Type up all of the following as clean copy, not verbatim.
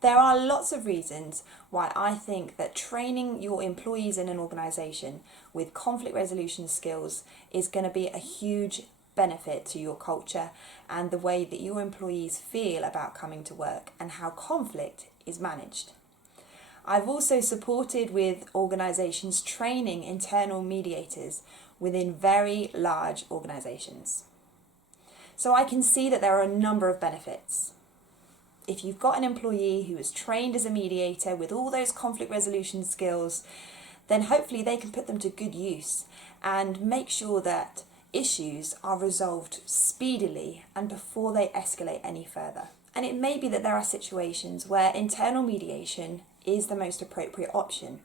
There are lots of reasons why I think that training your employees in an organisation with conflict resolution skills is going to be a huge benefit to your culture and the way that your employees feel about coming to work and how conflict is managed. I've also supported with organisations training internal mediators within very large organisations. So I can see that there are a number of benefits. If you've got an employee who is trained as a mediator with all those conflict resolution skills, then hopefully they can put them to good use and make sure that issues are resolved speedily and before they escalate any further. And it may be that there are situations where internal mediation is the most appropriate option,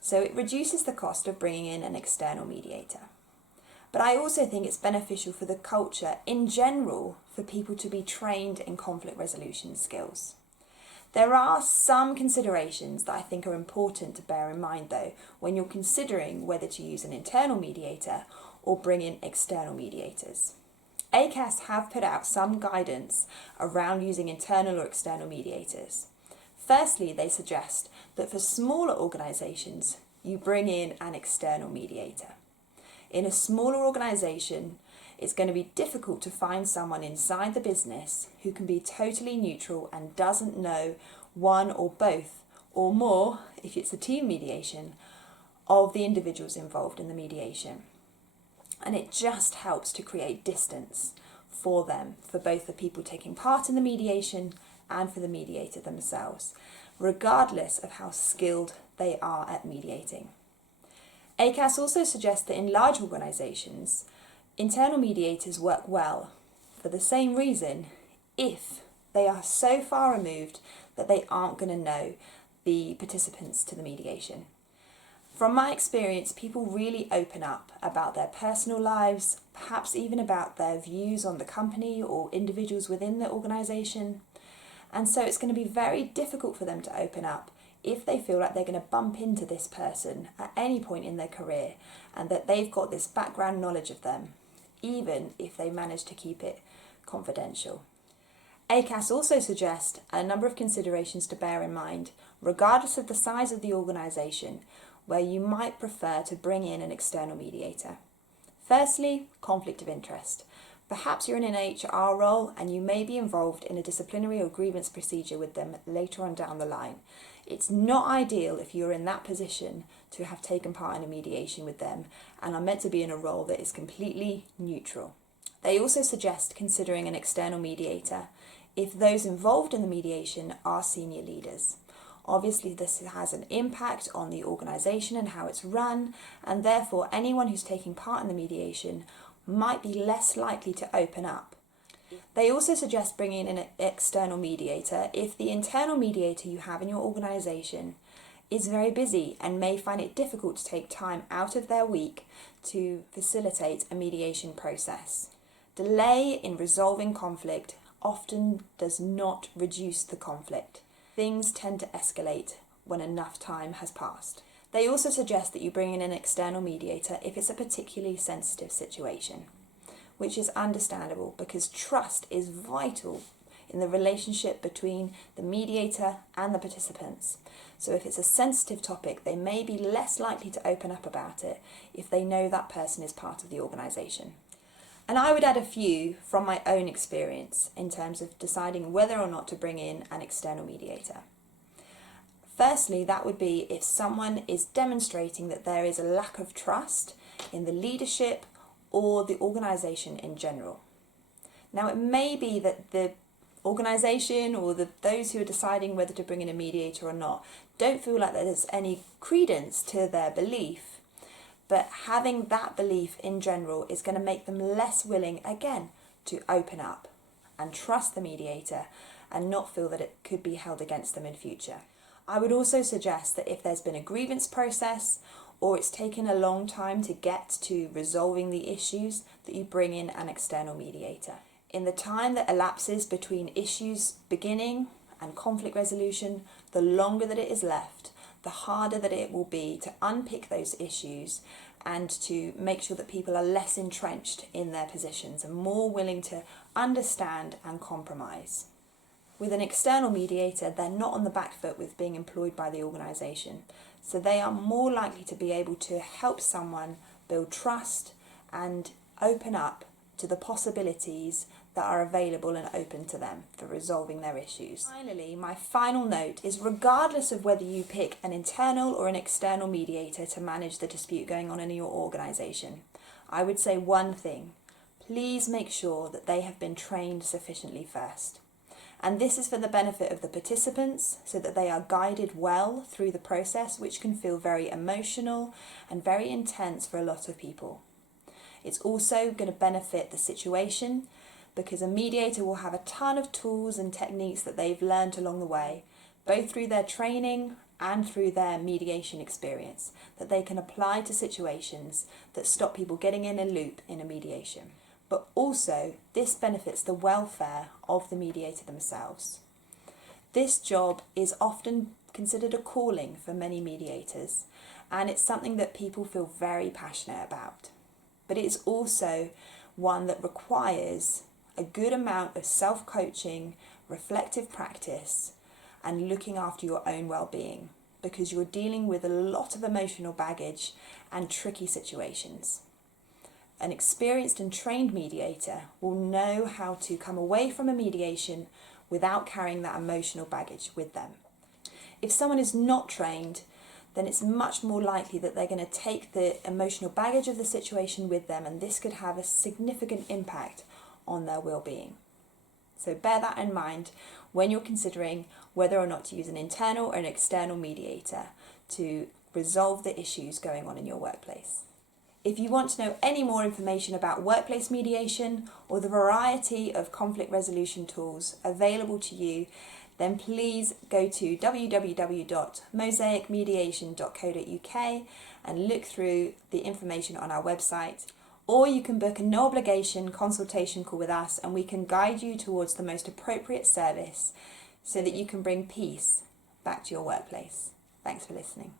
so it reduces the cost of bringing in an external mediator. But I also think it's beneficial for the culture in general for people to be trained in conflict resolution skills. There are some considerations that I think are important to bear in mind though when you're considering whether to use an internal mediator or bring in external mediators. ACAS have put out some guidance around using internal or external mediators. Firstly, they suggest that for smaller organisations, you bring in an external mediator. In a smaller organisation, it's going to be difficult to find someone inside the business who can be totally neutral and doesn't know one or both, or more, if it's a team mediation, of the individuals involved in the mediation. And it just helps to create distance for them, for both the people taking part in the mediation and for the mediator themselves, regardless of how skilled they are at mediating. ACAS also suggests that in large organisations, internal mediators work well for the same reason if they are so far removed that they aren't going to know the participants to the mediation. From my experience, people really open up about their personal lives, perhaps even about their views on the company or individuals within the organisation. And so it's going to be very difficult for them to open up if they feel like they're going to bump into this person at any point in their career and that they've got this background knowledge of them, even if they manage to keep it confidential. ACAS also suggests a number of considerations to bear in mind, regardless of the size of the organisation, where you might prefer to bring in an external mediator. Firstly, conflict of interest. Perhaps you're in an HR role and you may be involved in a disciplinary or grievance procedure with them later on down the line. It's not ideal if you're in that position to have taken part in a mediation with them and are meant to be in a role that is completely neutral. They also suggest considering an external mediator if those involved in the mediation are senior leaders. Obviously, this has an impact on the organisation and how it's run, and therefore anyone who's taking part in the mediation might be less likely to open up. They also suggest bringing in an external mediator if the internal mediator you have in your organisation is very busy and may find it difficult to take time out of their week to facilitate a mediation process. Delay in resolving conflict often does not reduce the conflict. Things tend to escalate when enough time has passed. They also suggest that you bring in an external mediator if it's a particularly sensitive situation, which is understandable because trust is vital in the relationship between the mediator and the participants. So if it's a sensitive topic, they may be less likely to open up about it if they know that person is part of the organisation. And I would add a few from my own experience in terms of deciding whether or not to bring in an external mediator. Firstly, that would be if someone is demonstrating that there is a lack of trust in the leadership or the organisation in general. Now, it may be that the organisation or those who are deciding whether to bring in a mediator or not don't feel like there's any credence to their belief, but having that belief in general is going to make them less willing, again, to open up and trust the mediator and not feel that it could be held against them in future. I would also suggest that if there's been a grievance process or it's taken a long time to get to resolving the issues, that you bring in an external mediator. In the time that elapses between issues beginning and conflict resolution, the longer that it is left, the harder that it will be to unpick those issues and to make sure that people are less entrenched in their positions and more willing to understand and compromise. With an external mediator, they're not on the back foot with being employed by the organisation, so they are more likely to be able to help someone build trust and open up to the possibilities that are available and open to them for resolving their issues. Finally, my final note is, regardless of whether you pick an internal or an external mediator to manage the dispute going on in your organisation, I would say one thing: please make sure that they have been trained sufficiently first. And this is for the benefit of the participants, so that they are guided well through the process, which can feel very emotional and very intense for a lot of people. It's also going to benefit the situation, because a mediator will have a ton of tools and techniques that they've learned along the way, both through their training and through their mediation experience, that they can apply to situations that stop people getting in a loop in a mediation. But also, this benefits the welfare of the mediator themselves. This job is often considered a calling for many mediators, and it's something that people feel very passionate about. But it's also one that requires a good amount of self-coaching, reflective practice, and looking after your own well-being, because you're dealing with a lot of emotional baggage and tricky situations. An experienced and trained mediator will know how to come away from a mediation without carrying that emotional baggage with them. If someone is not trained, then it's much more likely that they're going to take the emotional baggage of the situation with them, and this could have a significant impact on their well-being. So bear that in mind when you're considering whether or not to use an internal or an external mediator to resolve the issues going on in your workplace. If you want to know any more information about workplace mediation or the variety of conflict resolution tools available to you, then please go to www.mosaicmediation.co.uk and look through the information on our website. Or you can book a no obligation consultation call with us, and we can guide you towards the most appropriate service so that you can bring peace back to your workplace. Thanks for listening.